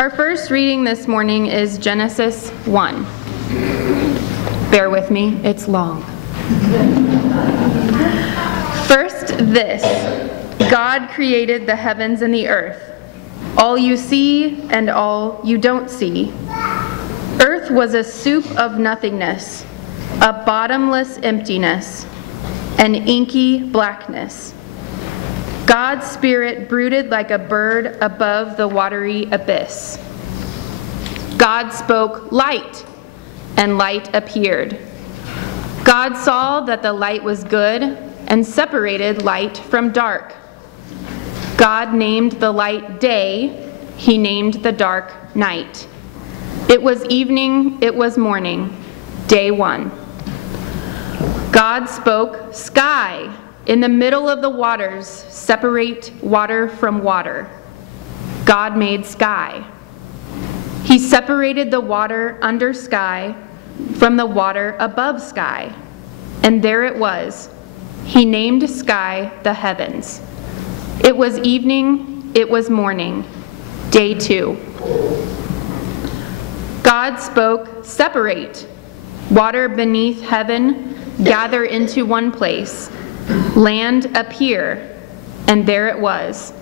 Our first reading this morning is Genesis 1. Bear with me, it's long. First, this: God created the heavens and the earth, all you see and all you don't see. Earth was a soup of nothingness, a bottomless emptiness, an inky blackness. God's Spirit brooded like a bird above the watery abyss. God spoke, "Light," and light appeared. God saw that the light was good and separated light from dark. God named the light day, he named the dark night. It was evening, it was morning, day 1. God spoke, "Sky, in the middle of the waters, separate water from water." God made sky. He separated the water under sky from the water above sky, and there it was. He named sky the heavens. It was evening, it was morning, day 2. God spoke, "Separate. Water beneath heaven, gather into one place. Land appear," and there it was.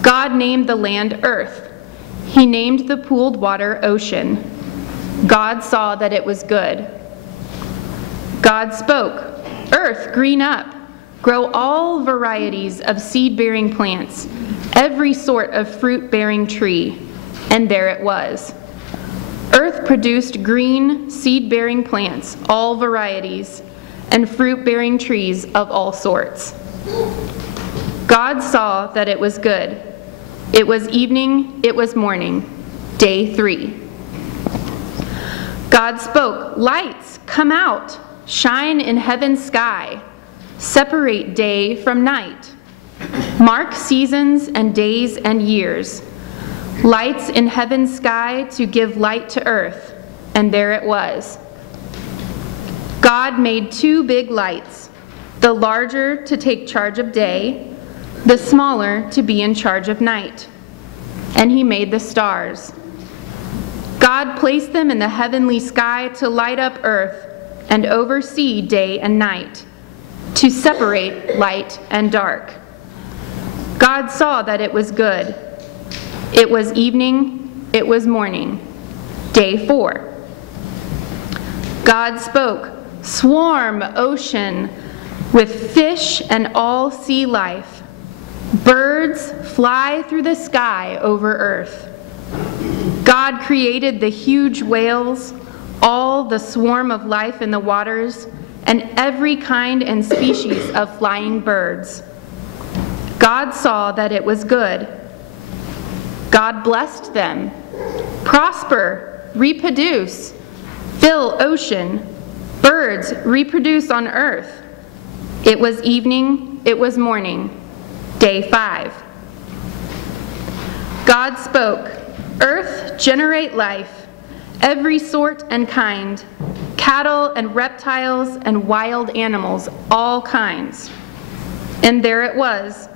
God named the land earth. He named the pooled water ocean. God saw that it was good. God spoke, "Earth, green up. Grow all varieties of seed-bearing plants, every sort of fruit-bearing tree." And there it was. Earth produced green, seed-bearing plants, all varieties, and fruit-bearing trees of all sorts. God saw that it was good. It was evening, it was morning, day 3. God spoke, "Lights, come out, shine in heaven's sky, separate day from night, mark seasons and days and years, lights in heaven's sky to give light to earth," and there it was. God made 2 big lights, the larger to take charge of day, the smaller to be in charge of night. And he made the stars. God placed them in the heavenly sky to light up earth and oversee day and night, to separate light and dark. God saw that it was good. It was evening, it was morning, day 4. God spoke, "Swarm, ocean, with fish and all sea life. Birds fly through the sky over earth." God created the huge whales, all the swarm of life in the waters, and every kind and species of flying birds. God saw that it was good. God blessed them. "Prosper, reproduce, fill ocean, birds reproduce on earth." It was evening, it was morning, day 5. God spoke, "Earth, generate life, every sort and kind, cattle and reptiles and wild animals, all kinds." And there it was,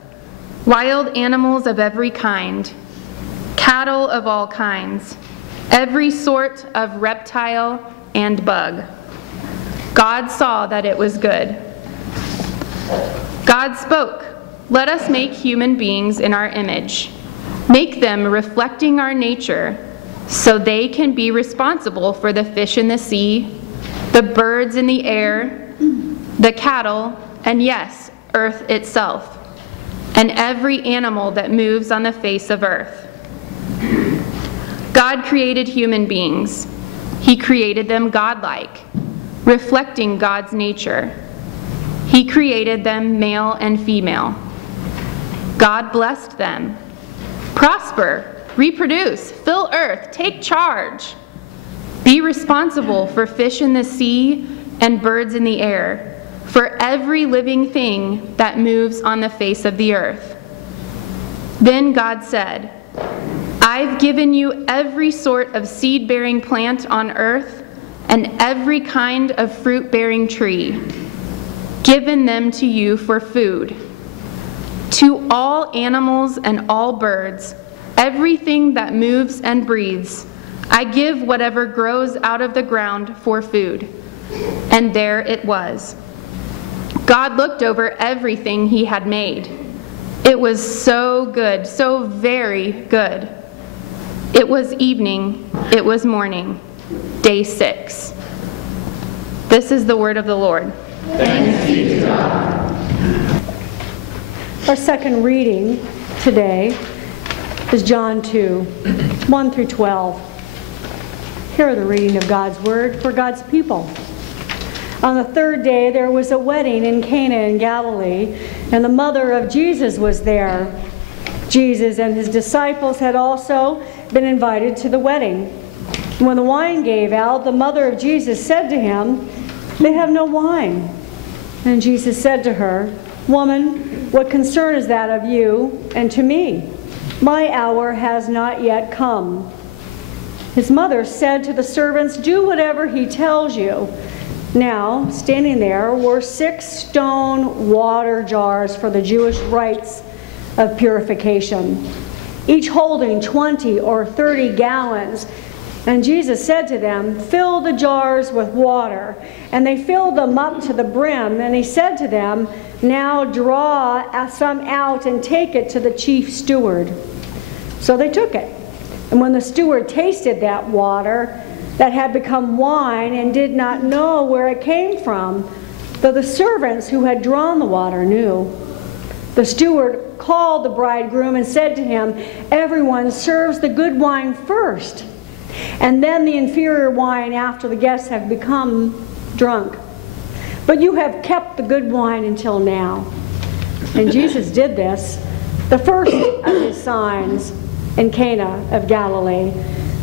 wild animals of every kind, cattle of all kinds, every sort of reptile and bug. God saw that it was good. God spoke, "Let us make human beings in our image. Make them reflecting our nature, so they can be responsible for the fish in the sea, the birds in the air, the cattle, and yes, earth itself, and every animal that moves on the face of earth." God created human beings. He created them godlike, reflecting God's nature. He created them male and female. God blessed them. "Prosper, reproduce, fill earth, take charge. Be responsible for fish in the sea and birds in the air, for every living thing that moves on the face of the earth." Then God said, "I've given you every sort of seed-bearing plant on earth and every kind of fruit-bearing tree, given them to you for food. To all animals and all birds, everything that moves and breathes. I give whatever grows out of the ground for food." And there it was. God looked over everything he had made. It was so good, so very good. It was evening, it was morning, day 6. This is the word of the Lord. Thanks be to God. Our second reading today is John 2, 1 through 12. Hear the reading of God's word for God's people. On the third day there was a wedding in Cana in Galilee, and the mother of Jesus was there. Jesus and his disciples had also been invited to the wedding. When the wine gave out, the mother of Jesus said to him, "They have no wine." And Jesus said to her, "Woman, what concern is that of you and to me? My hour has not yet come." His mother said to the servants, "Do whatever he tells you." Now, standing there were 6 stone water jars for the Jewish rites of purification, each holding 20 or 30 gallons. And Jesus said to them, "Fill the jars with water." And they filled them up to the brim. And he said to them, "Now draw some out and take it to the chief steward." So they took it. And when the steward tasted that water that had become wine and did not know where it came from, though the servants who had drawn the water knew, the steward called the bridegroom and said to him, "Everyone serves the good wine first, and then the inferior wine after the guests have become drunk. But you have kept the good wine until now." And Jesus did this, the first of his signs, in Cana of Galilee,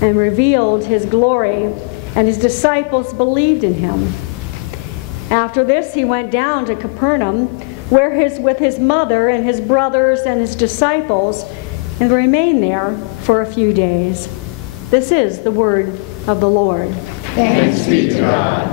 and revealed his glory, and his disciples believed in him. After this he went down to Capernaum, with his mother and his brothers and his disciples, and remained there for a few days. This is the word of the Lord. Thanks be to God.